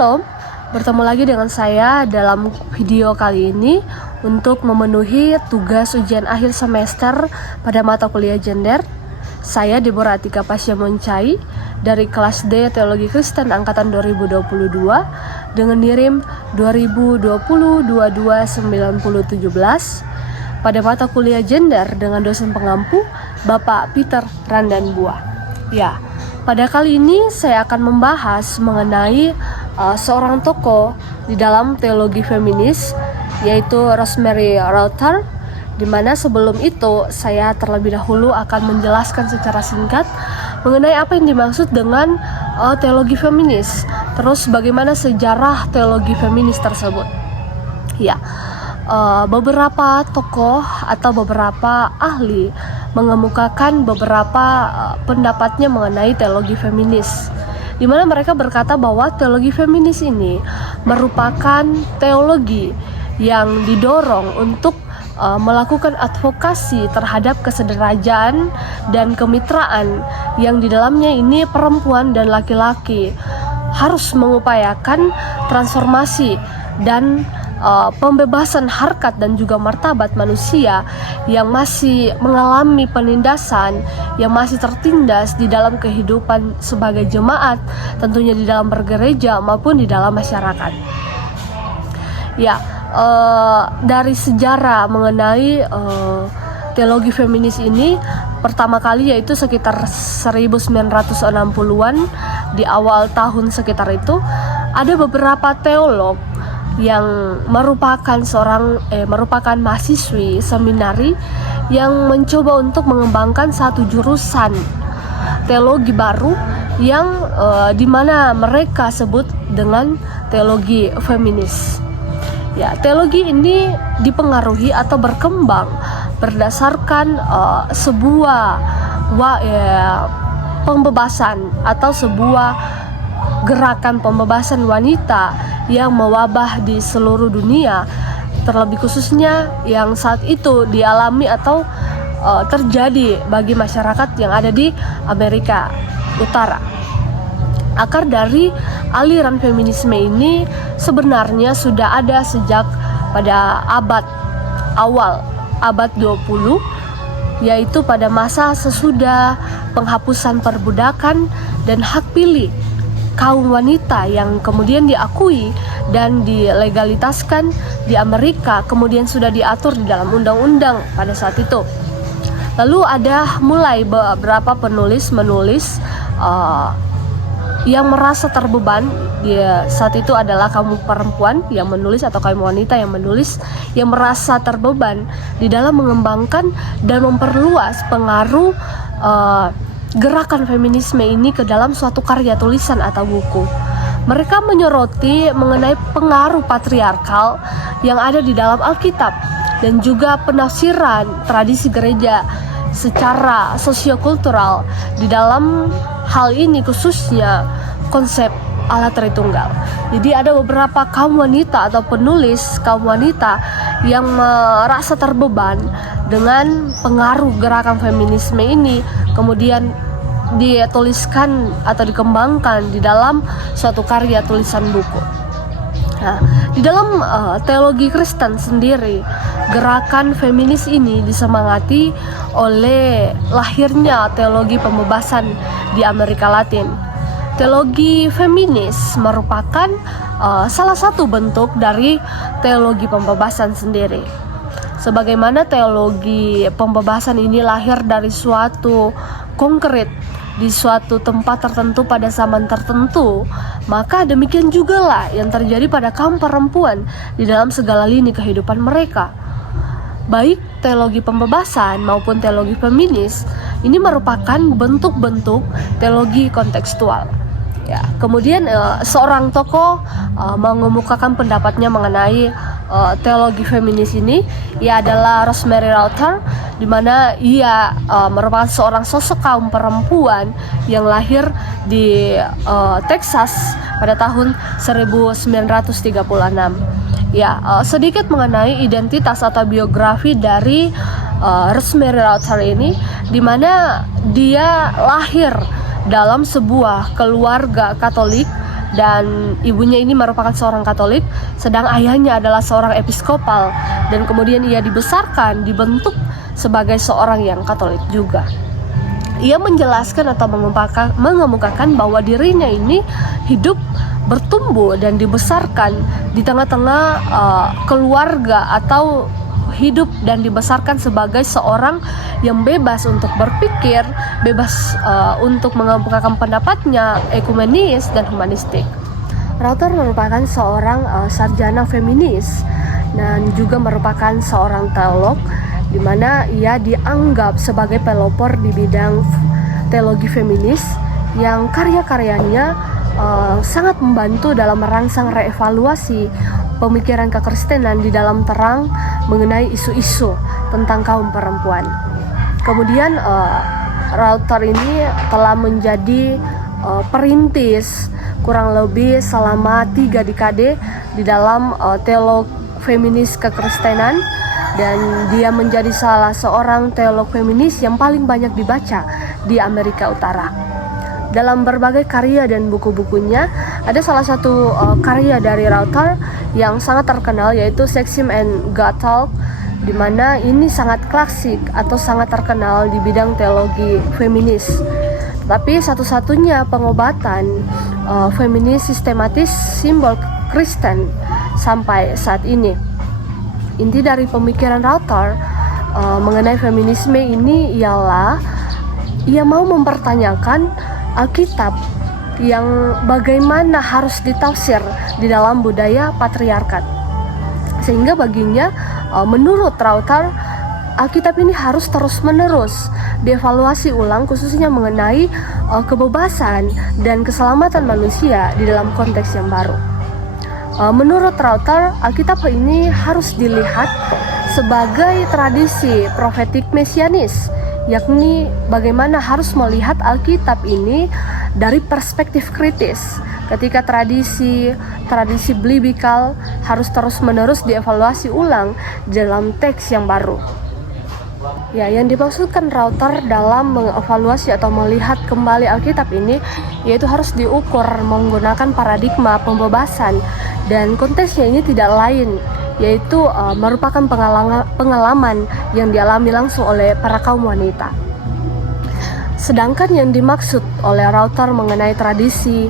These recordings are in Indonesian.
Shalom, bertemu lagi dengan saya dalam video kali ini untuk memenuhi tugas ujian akhir semester pada mata kuliah gender. Saya Deborah Atika Pasya Moncai dari kelas D Teologi Kristen angkatan 2022 dengan NIRIM 2020-22-9017 pada mata kuliah gender dengan dosen pengampu Bapak Peter Randanbua. Ya, pada kali ini saya akan membahas mengenai seorang tokoh di dalam teologi feminis, yaitu Rosemary Rauter, di mana sebelum itu saya terlebih dahulu akan menjelaskan secara singkat mengenai apa yang dimaksud dengan teologi feminis, terus bagaimana sejarah teologi feminis tersebut. Ya, beberapa tokoh atau beberapa ahli mengemukakan beberapa pendapatnya mengenai teologi feminis, di mana mereka berkata bahwa teologi feminis ini merupakan teologi yang didorong untuk melakukan advokasi terhadap kesederajaan dan kemitraan yang di dalamnya ini perempuan dan laki-laki harus mengupayakan transformasi dan pembebasan harkat dan juga martabat manusia yang masih mengalami penindasan, yang masih tertindas di dalam kehidupan sebagai jemaat, tentunya di dalam bergereja maupun di dalam masyarakat. Ya, dari sejarah mengenai teologi feminis ini pertama kali yaitu sekitar 1960-an, di awal tahun sekitar itu ada beberapa teolog yang merupakan merupakan mahasiswi seminari yang mencoba untuk mengembangkan satu jurusan teologi baru yang dimana mereka sebut dengan teologi feminis. Ya, teologi ini dipengaruhi atau berkembang berdasarkan sebuah pembebasan atau sebuah gerakan pembebasan wanita yang mewabah di seluruh dunia, terlebih khususnya yang saat itu dialami atau terjadi bagi masyarakat yang ada di Amerika Utara. Akar dari aliran feminisme ini sebenarnya sudah ada sejak pada awal abad 20, yaitu pada masa sesudah penghapusan perbudakan dan hak pilih kaum wanita yang kemudian diakui dan dilegalitaskan di Amerika, kemudian sudah diatur di dalam undang-undang pada saat itu. Lalu ada mulai beberapa penulis menulis yang merasa terbeban. Saat itu adalah kaum perempuan yang menulis atau kaum wanita yang menulis, yang merasa terbeban di dalam mengembangkan dan memperluas pengaruh gerakan feminisme ini ke dalam suatu karya tulisan atau buku. Mereka menyoroti mengenai pengaruh patriarkal yang ada di dalam Alkitab dan juga penafsiran tradisi gereja secara sosiokultural di dalam hal ini, khususnya konsep Allah Tritunggal. Jadi ada beberapa kaum wanita atau penulis kaum wanita yang merasa terbeban dengan pengaruh gerakan feminisme ini, kemudian dituliskan atau dikembangkan di dalam suatu karya tulisan buku. Nah, di dalam teologi Kristen sendiri, gerakan feminis ini disemangati oleh lahirnya teologi pembebasan di Amerika Latin. Teologi feminis merupakan salah satu bentuk dari teologi pembebasan sendiri. Sebagaimana teologi pembebasan ini lahir dari suatu konkret di suatu tempat tertentu pada zaman tertentu, maka demikian juga lah yang terjadi pada kaum perempuan di dalam segala lini kehidupan mereka. Baik teologi pembebasan maupun teologi feminis ini merupakan bentuk-bentuk teologi kontekstual. Ya, kemudian seorang tokoh mengemukakan pendapatnya mengenai teologi feminis ini. Ia adalah Rosemary Rauter, di mana ia merupakan seorang sosok kaum perempuan yang lahir di Texas pada tahun 1936. Ya, sedikit mengenai identitas atau biografi dari Rosemary Rauter ini, di mana dia lahir dalam sebuah keluarga Katolik dan ibunya ini merupakan seorang Katolik, sedang ayahnya adalah seorang episkopal, dan kemudian ia dibesarkan, dibentuk sebagai seorang yang Katolik juga. Ia menjelaskan atau mengemukakan bahwa dirinya ini hidup, bertumbuh dan dibesarkan di tengah-tengah keluarga, atau hidup dan dibesarkan sebagai seorang yang bebas untuk berpikir, bebas untuk mengemukakan pendapatnya, ekumenis dan humanistik. Rauter merupakan seorang sarjana feminis dan juga merupakan seorang teolog, di mana ia dianggap sebagai pelopor di bidang teologi feminis yang karya-karyanya sangat membantu dalam merangsang reevaluasi pemikiran kekristenan di dalam terang mengenai isu-isu tentang kaum perempuan. Kemudian Rauter ini telah menjadi perintis kurang lebih selama 3 dekade di dalam teolog feminis kekristenan, dan dia menjadi salah seorang teolog feminis yang paling banyak dibaca di Amerika Utara. Dalam berbagai karya dan buku-bukunya, ada salah satu karya dari Rauter yang sangat terkenal, yaitu Sexism and God Talk, di mana ini sangat klasik atau sangat terkenal di bidang teologi feminis. Tapi satu-satunya pengobatan feminis sistematis simbol Kristen sampai saat ini. Inti dari pemikiran Rauter mengenai feminisme ini ialah ia mau mempertanyakan Alkitab yang bagaimana harus ditafsir di dalam budaya patriarkat. Sehingga baginya, menurut Rauter, Alkitab ini harus terus-menerus dievaluasi ulang, khususnya mengenai kebebasan dan keselamatan manusia di dalam konteks yang baru. Menurut Rauter, Alkitab ini harus dilihat sebagai tradisi profetik mesianis, yakni bagaimana harus melihat Alkitab ini dari perspektif kritis, ketika tradisi biblical harus terus-menerus dievaluasi ulang dalam teks yang baru. Ya, yang dimaksudkan Rauter dalam mengevaluasi atau melihat kembali Alkitab ini, yaitu harus diukur menggunakan paradigma pembebasan, dan konteksnya ini tidak lain, yaitu merupakan pengalaman yang dialami langsung oleh para kaum wanita. Sedangkan yang dimaksud oleh Rauter mengenai tradisi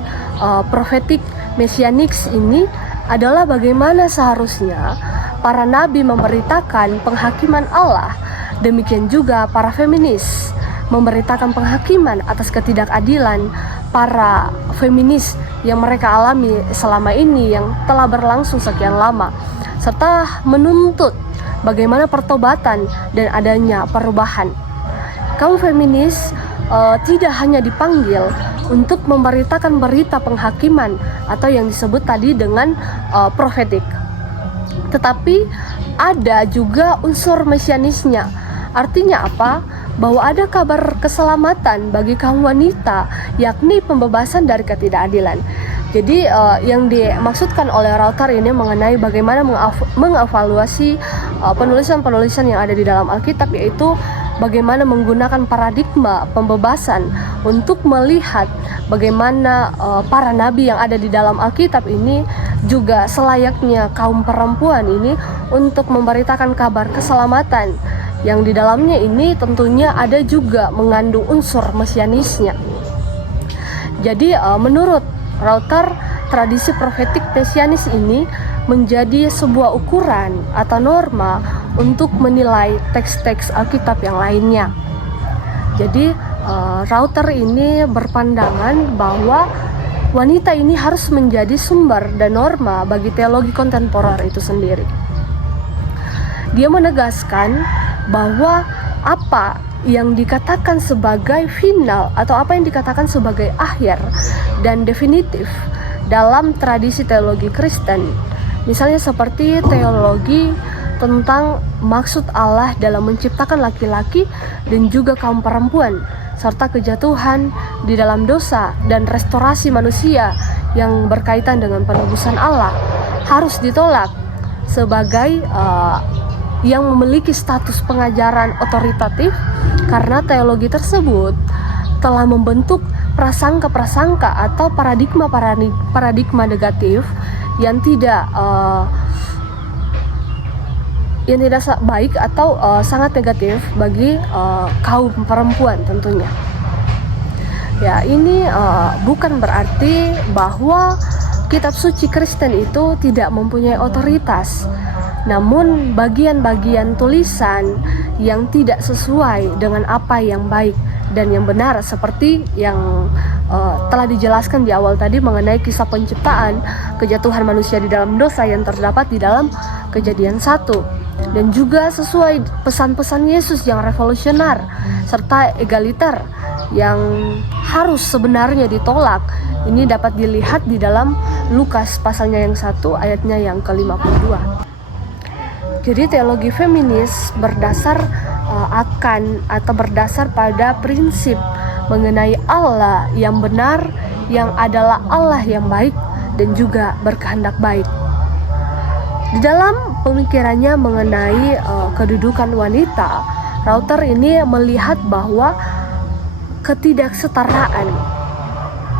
profetik mesianiks ini adalah bagaimana seharusnya para nabi memberitakan penghakiman Allah. Demikian juga para feminis memberitakan penghakiman atas ketidakadilan para feminis yang mereka alami selama ini, yang telah berlangsung sekian lama, serta menuntut bagaimana pertobatan dan adanya perubahan. Kaum feminis tidak hanya dipanggil untuk memberitakan berita penghakiman atau yang disebut tadi dengan profetik, tetapi ada juga unsur mesianisnya. Artinya apa? Bahwa ada kabar keselamatan bagi kaum wanita, yakni pembebasan dari ketidakadilan. Jadi yang dimaksudkan oleh Rauter ini mengenai bagaimana mengevaluasi penulisan-penulisan yang ada di dalam Alkitab, yaitu bagaimana menggunakan paradigma pembebasan untuk melihat bagaimana para nabi yang ada di dalam Alkitab ini juga selayaknya kaum perempuan ini untuk memberitakan kabar keselamatan, yang di dalamnya ini tentunya ada juga mengandung unsur mesianisnya. Jadi menurut Rauter, tradisi profetik mesianis ini menjadi sebuah ukuran atau norma untuk menilai teks-teks Alkitab yang lainnya. Jadi Rauter ini berpandangan bahwa wanita ini harus menjadi sumber dan norma bagi teologi kontemporer itu sendiri. Dia menegaskan bahwa apa yang dikatakan sebagai final atau apa yang dikatakan sebagai akhir dan definitif dalam tradisi teologi Kristen, misalnya seperti teologi tentang maksud Allah dalam menciptakan laki-laki dan juga kaum perempuan, serta kejatuhan di dalam dosa dan restorasi manusia yang berkaitan dengan penebusan Allah, harus ditolak sebagai yang memiliki status pengajaran otoritatif, karena teologi tersebut telah membentuk prasangka-prasangka atau paradigma negatif yang tidak baik atau sangat negatif bagi kaum perempuan tentunya. Ya, ini bukan berarti bahwa kitab suci Kristen itu tidak mempunyai otoritas. Namun bagian-bagian tulisan yang tidak sesuai dengan apa yang baik dan yang benar, seperti yang telah dijelaskan di awal tadi mengenai kisah penciptaan, kejatuhan manusia di dalam dosa yang terdapat di dalam Kejadian 1, dan juga sesuai pesan-pesan Yesus yang revolusioner serta egaliter yang harus sebenarnya ditolak. Ini dapat dilihat di dalam Lukas pasalnya yang 1 ayatnya yang ke-52. Jadi teologi feminis berdasar berdasar pada prinsip mengenai Allah yang benar, yang adalah Allah yang baik dan juga berkehendak baik. Di dalam pemikirannya mengenai kedudukan wanita, Rauter ini melihat bahwa ketidaksetaraan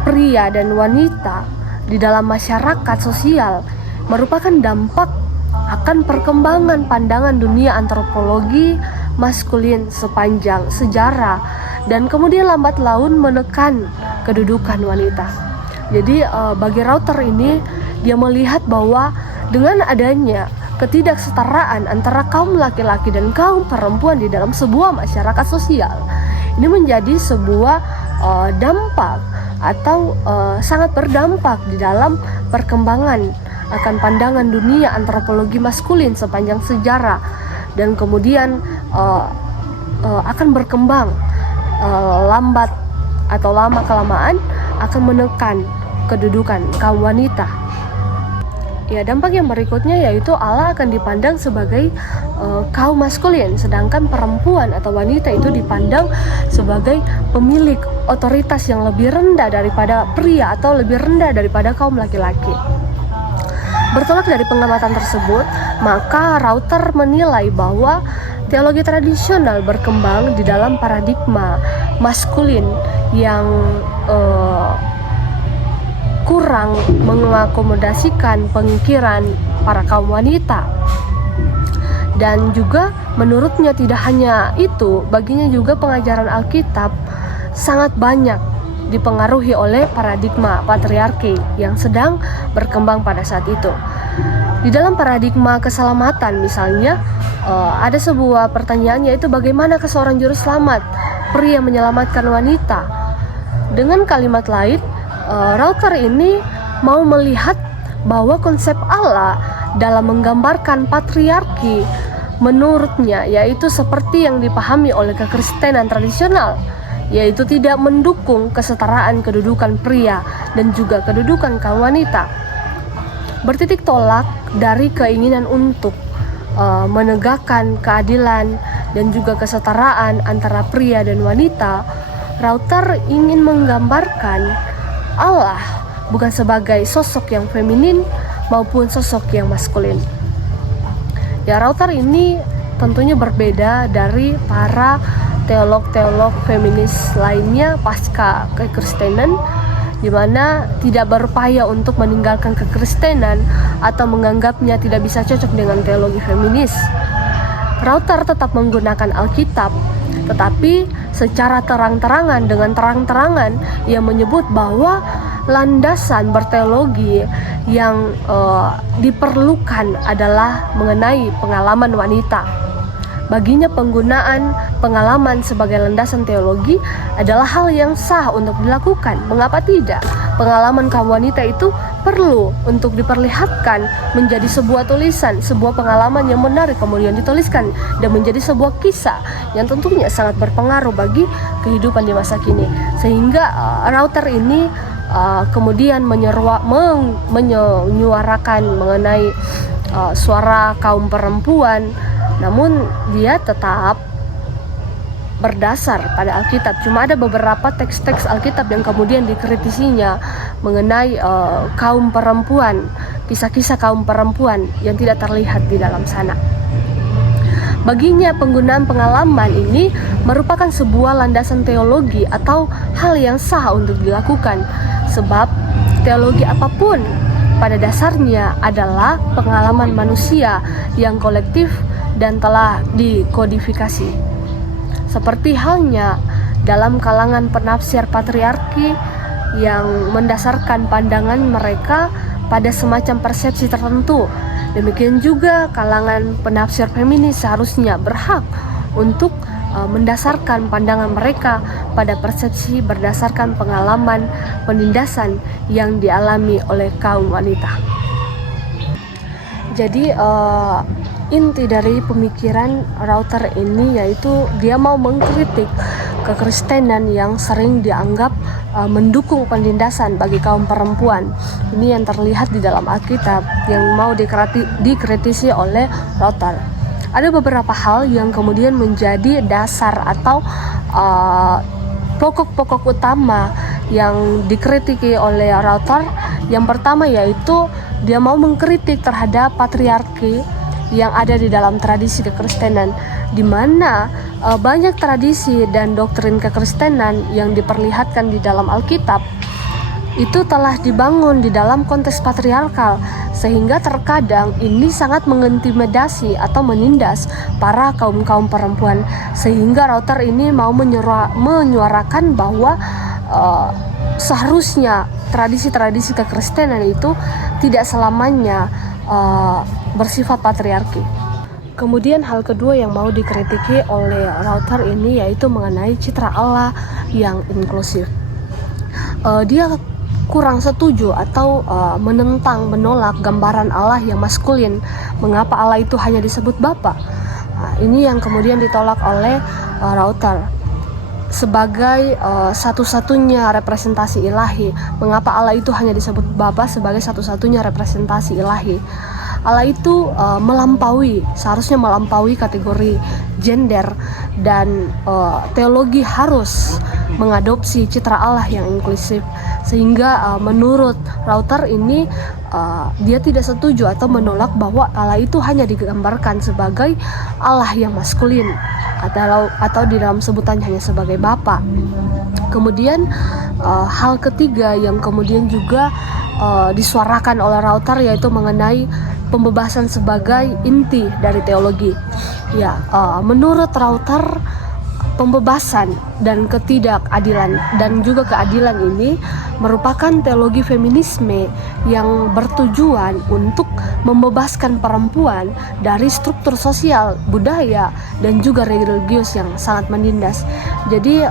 pria dan wanita di dalam masyarakat sosial merupakan dampak akan perkembangan pandangan dunia antropologi maskulin sepanjang sejarah, dan kemudian lambat laun menekan kedudukan wanita. Jadi bagi Rauter ini, dia melihat bahwa dengan adanya ketidaksetaraan antara kaum laki-laki dan kaum perempuan di dalam sebuah masyarakat sosial, ini menjadi sebuah dampak atau sangat berdampak di dalam perkembangan akan pandangan dunia antropologi maskulin sepanjang sejarah, dan kemudian akan berkembang lambat atau lama kelamaan akan menekan kedudukan kaum wanita. Ya, dampak yang berikutnya yaitu Allah akan dipandang sebagai kaum maskulin, sedangkan perempuan atau wanita itu dipandang sebagai pemilik otoritas yang lebih rendah daripada pria atau lebih rendah daripada kaum laki-laki. Bertolak dari pengamatan tersebut, maka Rauter menilai bahwa teologi tradisional berkembang di dalam paradigma maskulin yang kurang mengakomodasikan pemikiran para kaum wanita. Dan juga menurutnya tidak hanya itu, baginya juga pengajaran Alkitab sangat banyak dipengaruhi oleh paradigma patriarki yang sedang berkembang pada saat itu. Di dalam paradigma keselamatan misalnya, ada sebuah pertanyaan, yaitu bagaimana seorang juru selamat pria menyelamatkan wanita. Dengan kalimat lain, Rauter ini mau melihat bahwa konsep Allah dalam menggambarkan patriarki menurutnya yaitu seperti yang dipahami oleh kekristenan tradisional, yaitu tidak mendukung kesetaraan kedudukan pria dan juga kedudukan kaum wanita. Bertitik tolak dari keinginan untuk menegakkan keadilan dan juga kesetaraan antara pria dan wanita, Rauter ingin menggambarkan Allah bukan sebagai sosok yang feminin maupun sosok yang maskulin. Ya, Rauter ini tentunya berbeda dari para teolog-teolog feminis lainnya pasca kekristenan, di mana tidak berupaya untuk meninggalkan kekristenan atau menganggapnya tidak bisa cocok dengan teologi feminis. Rauter tetap menggunakan Alkitab, tetapi secara terang-terangan, dengan terang-terangan ia menyebut bahwa landasan berteologi yang diperlukan adalah mengenai pengalaman wanita. Baginya penggunaan pengalaman sebagai landasan teologi adalah hal yang sah untuk dilakukan. Mengapa tidak? Pengalaman kaum wanita itu perlu untuk diperlihatkan menjadi sebuah tulisan, sebuah pengalaman yang menarik kemudian dituliskan dan menjadi sebuah kisah yang tentunya sangat berpengaruh bagi kehidupan di masa kini. Sehingga Rauter ini kemudian menyuarakan mengenai suara kaum perempuan, namun dia tetap berdasar pada Alkitab. Cuma ada beberapa teks-teks Alkitab yang kemudian dikritisinya mengenai kaum perempuan, kisah-kisah kaum perempuan yang tidak terlihat di dalam sana. Baginya penggunaan pengalaman ini merupakan sebuah landasan teologi atau hal yang sah untuk dilakukan, sebab teologi apapun pada dasarnya adalah pengalaman manusia yang kolektif dan telah dikodifikasi. Seperti halnya dalam kalangan penafsir patriarki yang mendasarkan pandangan mereka pada semacam persepsi tertentu. Demikian juga kalangan penafsir feminis seharusnya berhak untuk mendasarkan pandangan mereka pada persepsi berdasarkan pengalaman penindasan yang dialami oleh kaum wanita. Jadi inti dari pemikiran Rauter ini yaitu dia mau mengkritik kekristenan yang sering dianggap mendukung penindasan bagi kaum perempuan. Ini yang terlihat di dalam Alkitab yang mau dikritisi oleh Rauter. Ada beberapa hal yang kemudian menjadi dasar atau pokok-pokok utama yang dikritiki oleh Rauter. Yang pertama yaitu dia mau mengkritik terhadap patriarki yang ada di dalam tradisi kekristenan, di mana banyak tradisi dan doktrin kekristenan yang diperlihatkan di dalam Alkitab itu telah dibangun di dalam konteks patriarkal, sehingga terkadang ini sangat mengintimidasi atau menindas para kaum perempuan, sehingga Rauter ini mau menyuarakan bahwa seharusnya tradisi-tradisi kekristenan itu tidak selamanya bersifat patriarki. Kemudian hal kedua yang mau dikritiki oleh Rauter ini yaitu mengenai citra Allah yang inklusif. Dia kurang setuju atau menolak gambaran Allah yang maskulin. Mengapa Allah itu hanya disebut Bapa? Ini yang kemudian ditolak oleh Rauter sebagai satu-satunya representasi ilahi. Mengapa Allah itu hanya disebut Bapa sebagai satu-satunya representasi ilahi? Allah itu seharusnya melampaui kategori gender, dan teologi harus mengadopsi citra Allah yang inklusif. Sehingga menurut Rauter ini dia tidak setuju atau menolak bahwa Allah itu hanya digambarkan sebagai Allah yang maskulin atau di dalam sebutannya hanya sebagai Bapa. Kemudian hal ketiga yang kemudian juga disuarakan oleh Rauter yaitu mengenai pembebasan sebagai inti dari teologi. Menurut Rauter, pembebasan dan ketidakadilan dan juga keadilan ini merupakan teologi feminisme yang bertujuan untuk membebaskan perempuan dari struktur sosial, budaya, dan juga religius yang sangat menindas. Jadi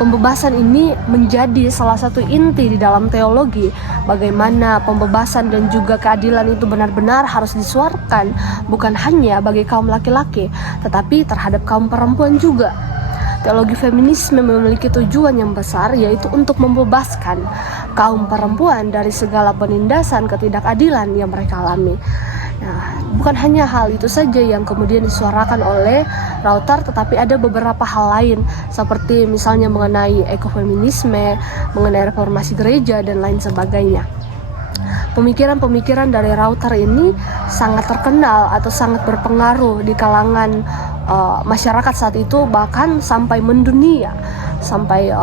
pembebasan ini menjadi salah satu inti di dalam teologi, bagaimana pembebasan dan juga keadilan itu benar-benar harus disuarakan bukan hanya bagi kaum laki-laki tetapi terhadap kaum perempuan juga. Teologi feminisme memiliki tujuan yang besar yaitu untuk membebaskan kaum perempuan dari segala penindasan ketidakadilan yang mereka alami. Bukan hanya hal itu saja yang kemudian disuarakan oleh Rauter, tetapi ada beberapa hal lain seperti misalnya mengenai ekofeminisme, mengenai reformasi gereja dan lain sebagainya. Pemikiran-pemikiran dari Rauter ini sangat terkenal atau sangat berpengaruh di kalangan masyarakat saat itu, bahkan sampai mendunia, sampai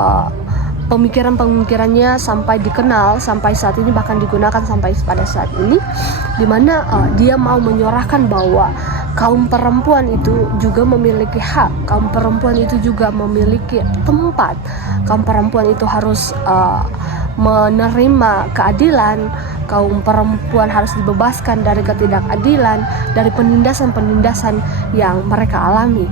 pemikiran-pemikirannya sampai dikenal sampai saat ini, bahkan digunakan sampai pada saat ini, di mana dia mau menyuarakan bahwa kaum perempuan itu juga memiliki hak, kaum perempuan itu juga memiliki tempat, kaum perempuan itu harus menerima keadilan, kaum perempuan harus dibebaskan dari ketidakadilan, dari penindasan-penindasan yang mereka alami.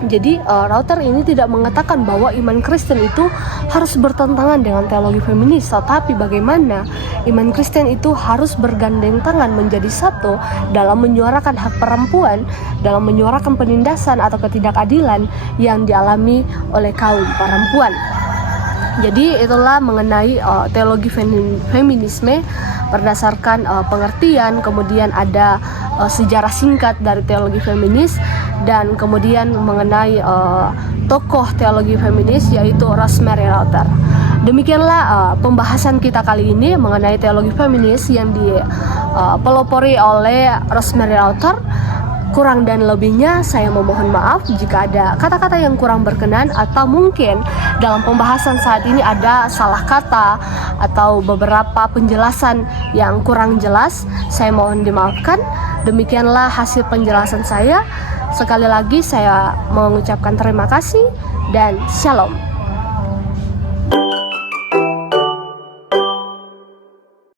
Jadi Rauter ini tidak mengatakan bahwa iman Kristen itu harus bertentangan dengan teologi feminis, tetapi bagaimana iman Kristen itu harus bergandeng tangan menjadi satu dalam menyuarakan hak perempuan, dalam menyuarakan penindasan atau ketidakadilan yang dialami oleh kaum perempuan. Jadi itulah mengenai teologi feminisme berdasarkan pengertian, kemudian ada sejarah singkat dari teologi feminis, dan kemudian mengenai tokoh teologi feminis yaitu Rosemary Rauter. Demikianlah pembahasan kita kali ini mengenai teologi feminis yang dipelopori oleh Rosemary Rauter. Kurang dan lebihnya saya memohon maaf jika ada kata-kata yang kurang berkenan, atau mungkin dalam pembahasan saat ini ada salah kata atau beberapa penjelasan yang kurang jelas. Saya mohon dimaafkan. Demikianlah hasil penjelasan saya. Sekali lagi saya mengucapkan terima kasih dan shalom.